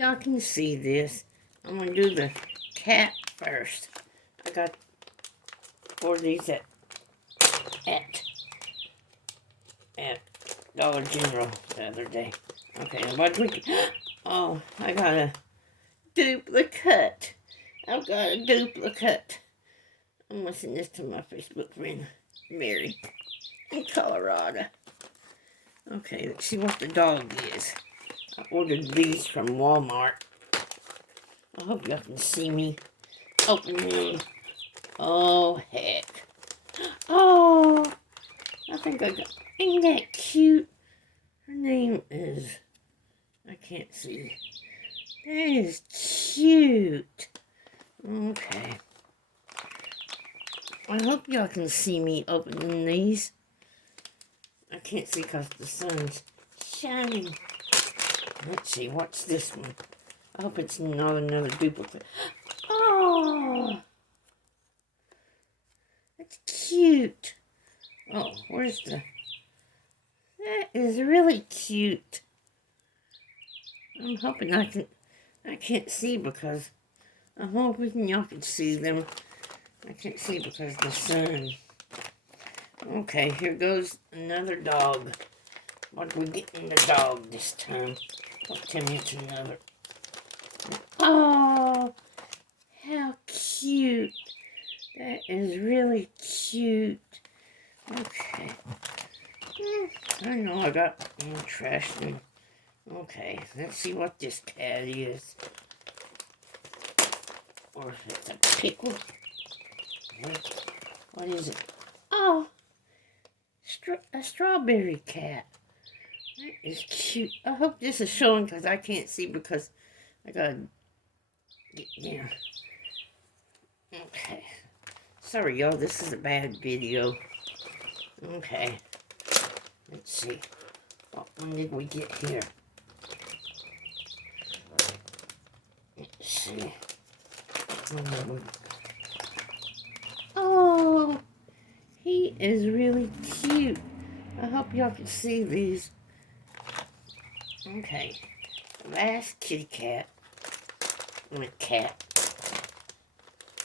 y'all can see this. I'm going to do the cat first. I got 4 of these at Dollar General the other day. Okay, what do we... Oh, I got a duplicate. I've got a duplicate. I'm going to send this to my Facebook friend, Mary, in Colorado. Okay, let's see what the dog is. I ordered these from Walmart. I hope y'all can see me opening them. Oh, heck. Oh, I think I got... Ain't that cute? Her name is... I can't see. That is cute. Okay. I hope y'all can see me opening these. I can't see because the sun's shining. Let's see, what's this one? I hope it's not another duplicate. Oh! That's cute. Oh, where's the... That is really cute. I'm hoping I can't see because I'm hoping y'all can see them. I can't see because of the sun. Okay, here goes another dog. What are we getting the dog this time? Oh, tell me it's another. Oh, how cute. That is really cute. Okay. I know I got more trash than... Okay, let's see what this cat is. Or if it's a pickle. What is it? Oh, a strawberry cat. That is cute. I hope this is showing because I can't see because I gotta get there. Okay. Sorry, y'all. This is a bad video. Okay. Let's see. What one did we get here? Let's see. Oh, he is really cute. I hope y'all can see these. Okay. Last kitty cat. Cat.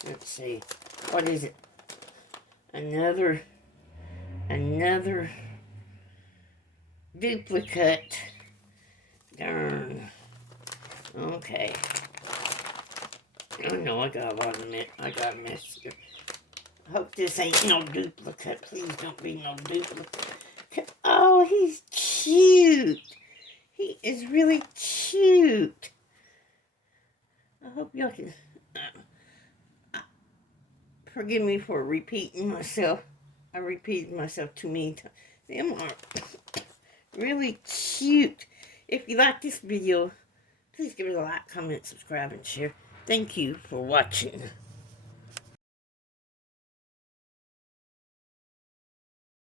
Let's see. What is it? Another duplicate. Darn. Okay. Oh no, I got a lot of mess here. I hope this ain't no duplicate. Please don't be no duplicate. Oh, he's cute. He is really cute. I hope y'all can... forgive me for repeating myself. I repeated myself too many times. Them are really cute. If you like this video, please give it a like, comment, subscribe, and share. Thank you for watching.